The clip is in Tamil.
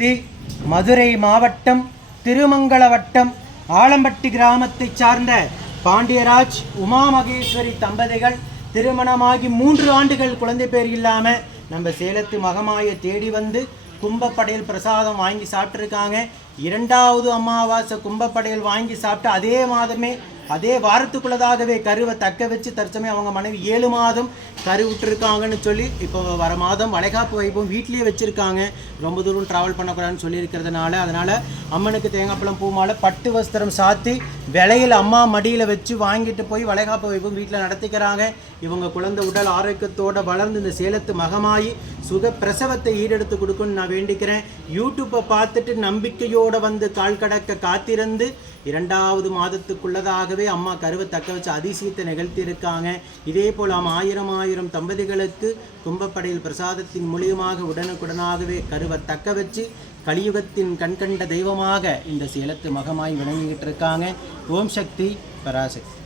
சக்தி மதுரை மாவட்டம் திருமங்கல வட்டம் ஆலம்பட்டி கிராமத்தை சார்ந்த பாண்டியராஜ் உமா மகேஸ்வரி தம்பதிகள் திருமணமாகி 3 ஆண்டுகள் குழந்தை பேர் இல்லாமல் நம்ம சேலத்து மகமாயை தேடி வந்து கும்பப்படையல் பிரசாதம் வாங்கி சாப்பிட்ருக்காங்க. 2வது அமாவாசை கும்பப்படையல் வாங்கி சாப்பிட்டு அதே மாதமே அதே வாரத்துக்குள்ளதாகவே கருவை தக்க வச்சு தற்சமயம் அவங்க மனைவி 7 மாதம் கரு விட்டுருக்காங்கன்னு சொல்லி இப்போ வர மாதம் வளைகாப்பு வைப்போம் வீட்லேயே வச்சுருக்காங்க. ரொம்ப தூரம் ட்ராவல் பண்ணக்கூடாதுன்னு சொல்லியிருக்கிறதுனால அதனால் அம்மனுக்கு தேங்காய்ப்பழம் பூமாலை பட்டு வஸ்திரம் சாத்தி விலையில் அம்மா மடியில் வச்சு வாங்கிட்டு போய் வளைகாப்பு வைப்போம் வீட்டில் நடத்திக்கிறாங்க. இவங்க குழந்தை உடல் ஆரோக்கியத்தோடு வளர்ந்து இந்த சேலத்து மகமாயி சுக பிரசவத்தை ஈடெடுத்து கொடுக்குன்னு நான் வேண்டிக்கிறேன். யூடியூப்பை பார்த்துட்டு நம்பிக்கையோடு வந்து கால் கடக்க காத்திருந்து 2வது மாதத்துக்குள்ளதாகவே அம்மா கருவை தக்க வச்சு அதிசயத்தை நிகழ்த்தியிருக்காங்க. இதே போல் ஆயிரம் தம்பதிகளுக்கு கும்பப்படையில் பிரசாதத்தின் மூலியமாக உடனுக்குடனாகவே கருவை தக்க வச்சு கலியுகத்தின் கண்கண்ட தெய்வமாக இந்த சேலத்து மகமாய் விளங்கிக்கிட்டு இருக்காங்க. ஓம் சக்தி பராசக்தி.